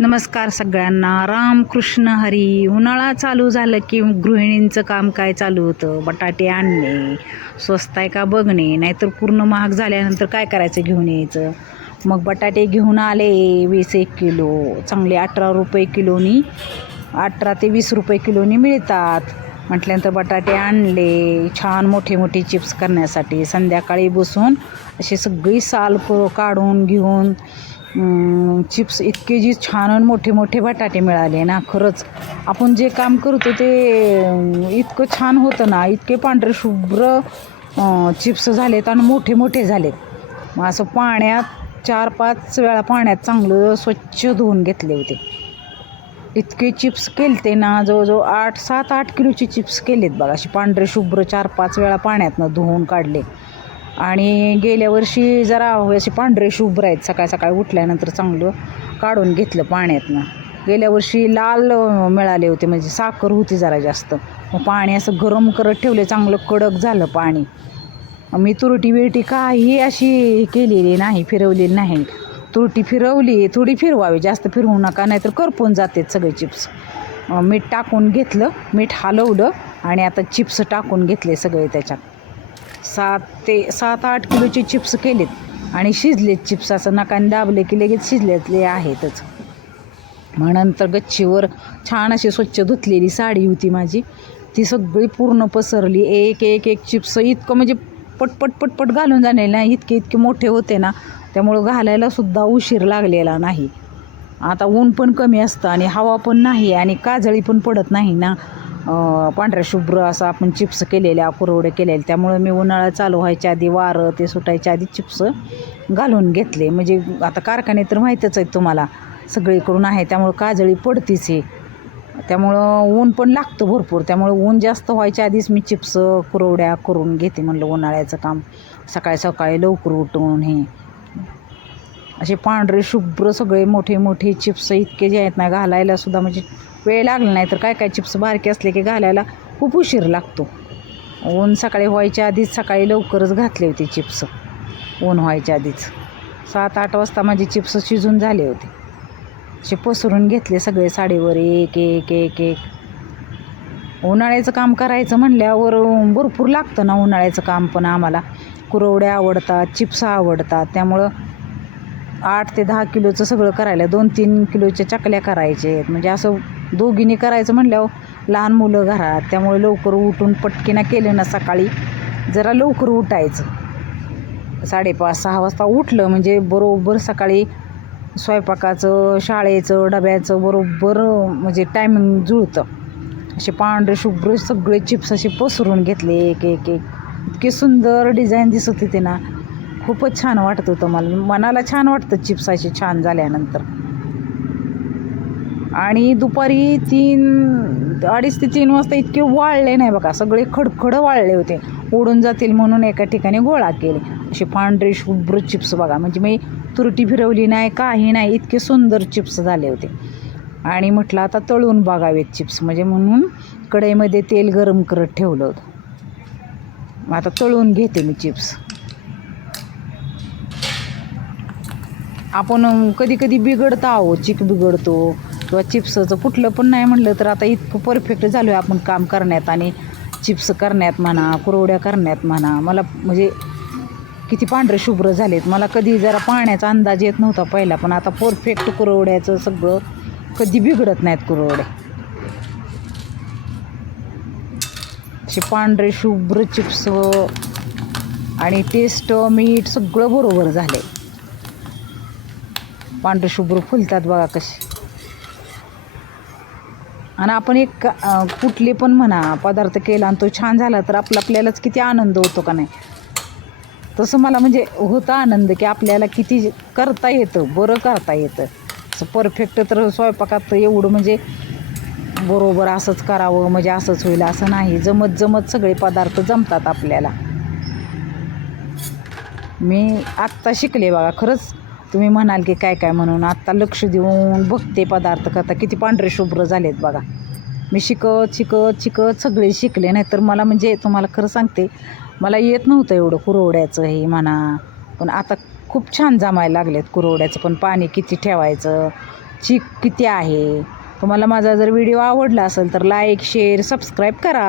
नमस्कार सगळ्यांना. रामकृष्ण हरी. उन्हाळा चालू झालं की गृहिणींचं काम काय चालू होतं? बटाटे आणणे, स्वस्त आहे का बघणे, नाहीतर पूर्ण महाग झाल्यानंतर काय करायचं, घेऊन यायचं. मग बटाटे घेऊन आले 20-1 किलो. चांगले 18 रुपये किलोनी, 18 ते 20 रुपये किलोनी मिळतात. म्हटल्यानंतर बटाटे आणले छान मोठे मोठे चिप्स करण्यासाठी. संध्याकाळी बसून अशी सगळी साल काढून घेऊन चिप्स इतके जी छान आणि मोठे मोठे बटाटे मिळाले ना, खरंच आपण जे काम करतो ते इतकं छान होतं ना. इतके पांढरे शुभ्र चिप्स झालेत आणि मोठे मोठे झालेत. मग असं पाण्यात 4-5 वेळा पाण्यात चांगलं स्वच्छ धुवून घेतले होते. इतके चिप्स केलते ना, जवळजवळ 7-8 किलोचे चिप्स केलेत बघा. असे पांढरे शुभ्र 4-5 वेळा पाण्यातनं धुवून काढले. आणि गेल्या वर्षी जरा असे पांढरे शुभ्र आहेत. सकाळी सकाळी उठल्यानंतर चांगलं काढून घेतलं पाण्यातनं. गेल्या वर्षी लाल मिळाले होते, म्हणजे साखर होती जरा जास्त. मग पाणी असं गरम करत ठेवले, चांगलं कडक झालं पाणी. मी तुरटी बिरटी काही अशी केलेली नाही, फिरवलेली नाही. तुरटी फिरवली, थोडी फिरवावी, जास्त फिरवू नका नाहीतर करपून जातात सगळे चिप्स. मीठ टाकून घेतलं, मीठ हलवलं आणि आता चिप्स टाकून घेतले सगळे त्याच्यात. 7-8 किलोचे चिप्स केलेत आणि शिजलेत चिप्स. असं नकाने दाबले की लगेच शिजलेले आहेतच. मग नंतर गच्चीवर छान अशी स्वच्छ धुतलेली साडी होती माझी, ती सगळी पूर्ण पसरली. एक चिप्स इतकं म्हणजे पटपट पटपट घालून जाणे ना, इतके मोठे होते ना, त्यामुळं घालायला सुद्धा उशीर लागलेला नाही. आता ऊन पण कमी असतं आणि हवा पण नाही आणि काजळी पण पडत नाही ना. पांढऱ्या शुभ्र असं आपण चिप्स केलेल्या, कुरवडे केलेले. त्यामुळं मी उन्हाळा चालू व्हायच्या आधी, वारं ते सुटायच्या आधी चिप्स घालून घेतले. म्हणजे आता कारखाने तर माहीतच आहेत तुम्हाला, सगळीकडून आहे, त्यामुळं काजळी पडतीच आहे. त्यामुळं ऊन पण लागतं भरपूर. त्यामुळं ऊन जास्त व्हायच्या आधीच मी चिप्स कुरवड्या करून घेते. म्हणलं उन्हाळ्याचं काम सकाळी सकाळी लवकर उठून हे असे पांढरे शुभ्र सगळे मोठे मोठे चिप्स इतके जे आहेत ना, घालायला सुद्धा म्हणजे वेळ लागला नाही. तर काय चिप्स बारके असले की घालायला खूप उशीर लागतो. ऊन सकाळी व्हायच्या आधीच सकाळी लवकरच घातले होते चिप्स. ऊन व्हायच्या आधीच 7-8 वाजता माझे चिप्स शिजून झाले होते. असे पसरून घेतले सगळे साडीवर एक. उन्हाळ्याचं काम करायचं म्हणल्यावर भरपूर लागतं ना उन्हाळ्याचं काम. पण आम्हाला कुरवड्या आवडतात, चिप्स आवडतात. त्यामुळं 8 ते 10 किलोचं सगळं करायला, 2-3 किलोच्या चकल्या करायचे. म्हणजे असं दोघींनी करायचं म्हणल्यावर लहान मुलं घरात, त्यामुळे लवकर उठून पटकीनं केलं ना, सकाळी जरा लवकर उठायचं. 5:30-6 वाजता उठलं म्हणजे बरोबर सकाळी स्वयंपाकाचं, शाळेचं, डब्याचं बरोबर म्हणजे टायमिंग जुळतं. असे पांढरे शुभ्र सगळे चिप्स असे पसरून घेतले एक. इतके सुंदर डिझाईन दिसत होते ना, खूपच छान वाटत होतं. मनाला छान वाटतं चिप्स असे छान झाल्यानंतर. आणि दुपारी 2:30 ते 3 वाजता इतके वाळले नाही बघा, सगळे खडखडं वाळले होते. उडून जातील म्हणून एका ठिकाणी गोळा केले असे पांढरे शुभ्र चिप्स बघा. म्हणजे मी तुरटी फिरवली नाही, काही नाही, इतके सुंदर चिप्स झाले होते. आणि म्हटलं आता तळून बघावेत चिप्स, म्हणजे म्हणून कढईमध्ये तेल गरम करत ठेवलं होतं. आता तळून घेते मी चिप्स. आपण कधी बिघडतं आहो, चिक बिघडतो किंवा चिप्सचं कुठलं पण नाही म्हणलं तर आता इतकं परफेक्ट झालो आहे आपण काम करण्यात आणि चिप्स करण्यात म्हणा, कुरवड्या करण्यात म्हणा. मला म्हणजे किती पांढरे शुभ्र झालेत. मला कधी जरा पाण्याचा अंदाज येत नव्हता पहिला, पण आता परफेक्ट कुरवड्याचं सगळं, कधी बिघडत नाहीत कुरवड्या. असे पांढरे शुभ्र चिप्स आणि टेस्ट, मीठ सगळं बरोबर झाले. पांढरे शुभ्र फुलतात बघा कसे. आणि आपण एक कुठले पण म्हणा पदार्थ केला आणि तो छान झाला तर आपल्यालाच किती आनंद होतो का नाही. तसं मला म्हणजे होता आनंद की आपल्याला किती करता येतं, बरं करता येतं. असं परफेक्ट तर स्वयंपाकात एवढं म्हणजे बरोबर असंच करावं म्हणजे असंच होईल असं नाही. जमत सगळे पदार्थ जमतात आपल्याला. मी आत्ता शिकले बघा. खरंच तुम्ही म्हणाल की काय म्हणून, आत्ता लक्ष देऊन बघते पदार्थ करता किती पांढरे शुभ्र झालेत बघा. मी शिकत सगळे शिकले. नाही तर मला म्हणजे तुम्हाला खरं सांगते, मला येत नव्हतं एवढं कुरवड्याचं हे म्हणा. पण आता खूप छान जमायला लागलेत कुरवड्याचं. पण पाणी किती ठेवायचं, चीक किती आहे. तुम्हाला माझा जर व्हिडिओ आवडला असेल तर लाईक शेअर सबस्क्राईब करा.